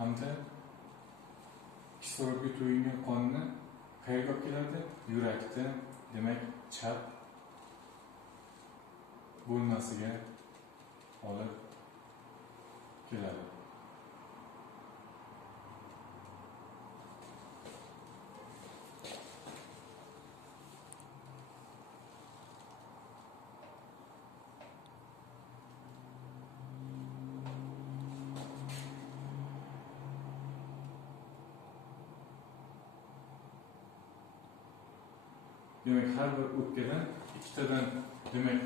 hamda kislorodga to'yingan qonni qayerga olib keladi? Yurakda, demak, chap bo'lmasiga olib keladi. Demek her bir o'pkadan ikkitadan demek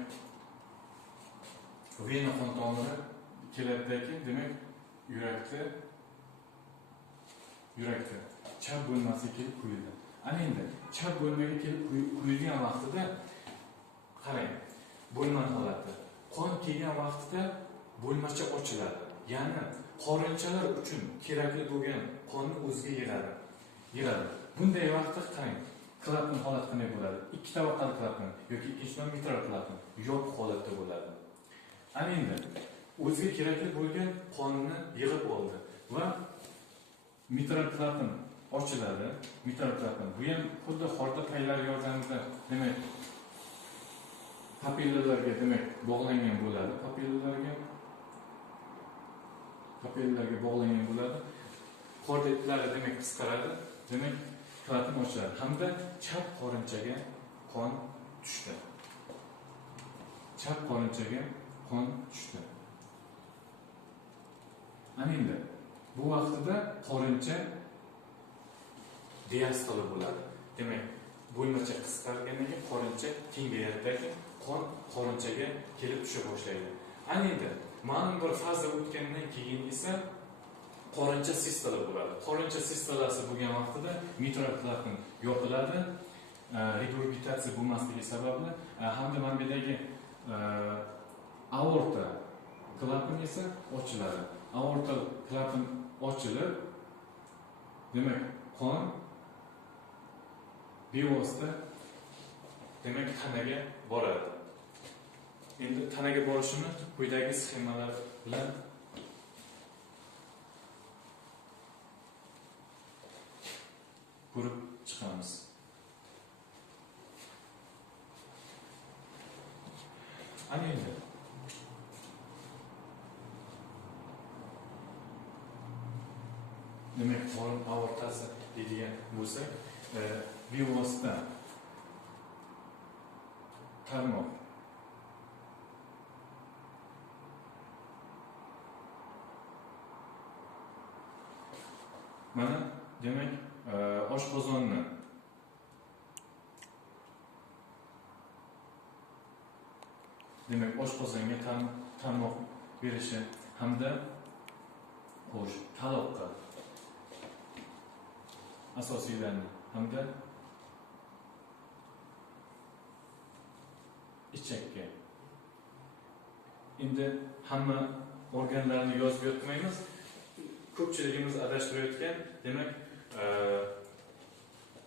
vena qon tomiri keladiki, demek yurakda chap bo'lmasiga kelib quyildi. Ana endi chap bo'lmaga kelib quyilgan vaqtida qarang, bo'lma holati. Qon kelgan vaqtida bo'lmacha ochiladi. Ya'ni qorinchalar uchun kerakli bo'lgan qonni o'ziga yig'adi. Bunday vaqtda qarang, klapning holati qanday bo'ladi? Ikki tabaqali klapning yoki ikkinchidan mitral klapning yo'q holatda bo'ladi. Ana endi o'ziga kerakli bo'lgan qonni yig'ib oldi va mitral klapning ochiladi. Mitral klapning bu ham xuddi xorda paylar yordamida demak papillalarga demak bog'langan bo'ladi. Papillalarga bog'langan bo'ladi. Xorda iplari demak qisqaradi. Demak klapni ochiladi hamda chap qorinchaga qon tushdi. Chap qorinchaga qon tushdi. Ana endi bu vaqtida qorincha diastoli bo'ladi. Demak, bo'lmacha qisqargandan keyin qorincha kengayadi, qon qorinchaga kelib tusha boshlaydi. Ana endi ma'lum bir faza o'tgandan keyin esa qorincha sistola bo'ladi. Qorincha sistolasi bo'lgan vaqtida mitral klapning yopiladi. Regurgitatsiya bo'lmasligi sababli hamda manbadagi aorta klapin esa ochiladi. Aorta klapin ochilib, demak qon bevosita demak tanaga boradi. Endi tanaga borishini quyidagi sxemalar bilan ko'rib chiqamiz. Ana endi demak qorin aortasi deydigan bo'lsak, bevosita tarmoq mana demak oshqozonni demak oshqozonga tarmoq berishi hamda taloqqa asosiylarni hamda ichakka. Endi hamma organlarni yozib o'tmaymiz. Ko'pchiligimiz adashtirayotgan, demak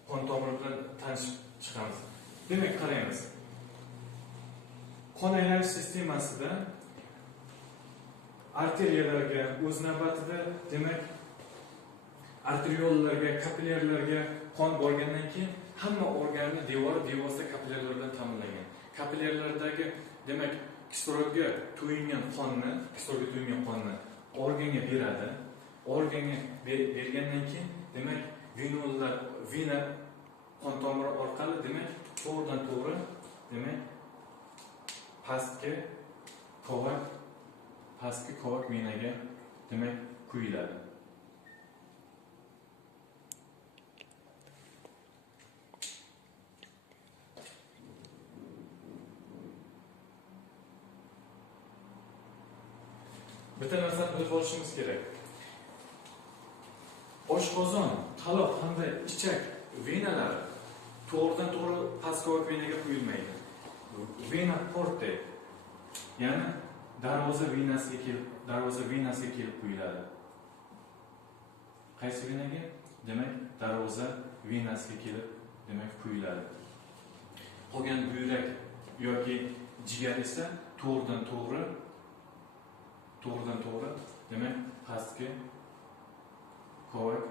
qon tomiri bilan tanishib chiqamiz. Demak, qaraymiz. Qon aylanish sistemasida arteriyalarga o'z navbatida demak arteriollarga, kapillyarlarga qon borgandan keyin hamma organning devosida kapillyarlar bilan ta'minlangan. Kapillyarlardagi demak kislorodga to'yingan qonni organga beradi. Organga bergandan keyin demak vena qon tomiri orqali demak to'g'ridan to'g'ri demak pastki kovak venaga demak quyiladi. Bitta narsani bilib olishimiz kerak. Oshqozon, taloq hamda ichak venalari to'g'ridan to'g'ri pastki kovak venaga quyilmaydi. Vena porta, ya'ni darvoza venasiga kelib quyiladi. Qaysi venaga? Demak, darvoza venasiga kelib demak quyiladi. Qolgan buyrak yoki jigar esa to'g'ridan to'g'ri demak pastki kovak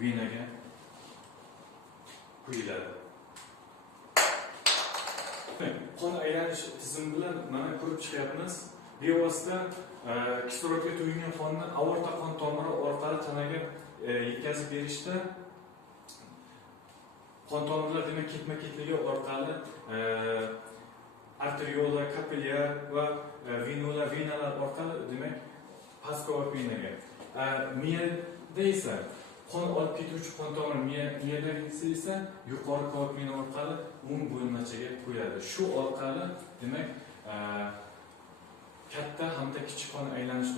venaga quyiladi. Qon aylanish tizimi bilan mana ko'rib chiqyapmiz. Bevosita kislorodga to'yingan qonni aorta qon tomiri orqali tanaga yetkazib berishda qon tomirlar demak ketma-ketligi orqali arteriola, kapillyar va venalar orqali demak pastki oyoq venaga. Miyada esa qon olib ketuvchi qon tomir miyadagisi esa yuqori oyoq vena orqali o'ng bo'lmachaga qo'yiladi. Shu orqali demak katta hamda kichik qon aylanish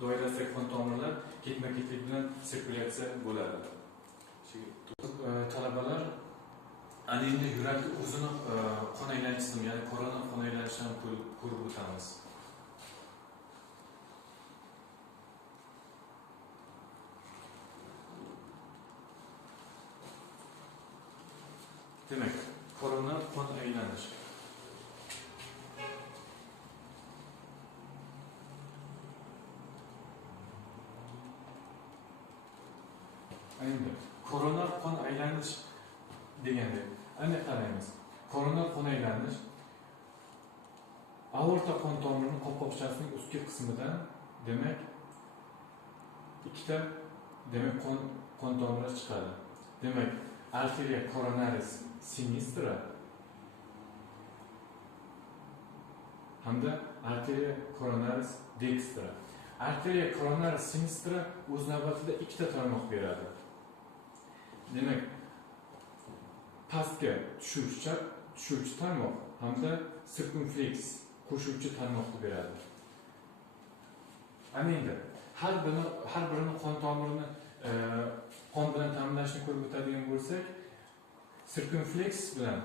doirasidagi qon tomirlar ketma-ketlik bilan sirkulyatsiya bo'ladi. Talabalar ana endi yurakni o'zini qon aylanish tizimi, ya'ni koronar qon aylanishini ko'rib o'tamiz. Demak, koronar qon aylanish. Endi koronar qon aylanish deganda ana qaraymiz. Koronar qon aylanish aorta qon tomirining qopqochasining ustki qismidan demak ikkita demak qon tomirlar chiqadi. Demak, arteria coronaris sinistra hamda arteria coronaris dextra. Arteria coronaris sinistra o'z navbatida ikkita tarmoq beradi. Demak, pastga tushuvchi tarmoq hamda circumflex qo'shuvchi tarmoqni beradi. Ana endi har birini qon tomirini qon bilan ta'minlashni ko'rib o'tadigan bo'lsak, circumflex bilan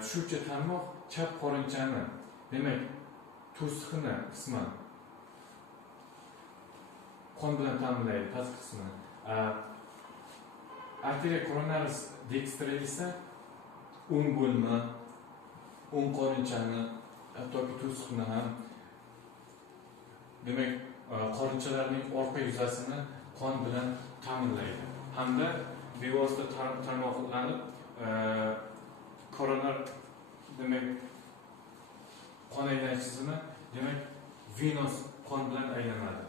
tushuvchi tarmoq chap qorinchani, demak, to'siqni qisman qon bilan ta'minlaydi, pastki qismini. Arteria coronaris dextra esa o'ng bo'lma, o'ng qorinchani, hattoki to'siqni ham, demak, qorinchalarning orqa yuzasini qon bilan ta'minlaydi. Hamda bevosita tarmoqlanib koronar demak qon aylanish tizimi demak venos qon bilan aylanadi.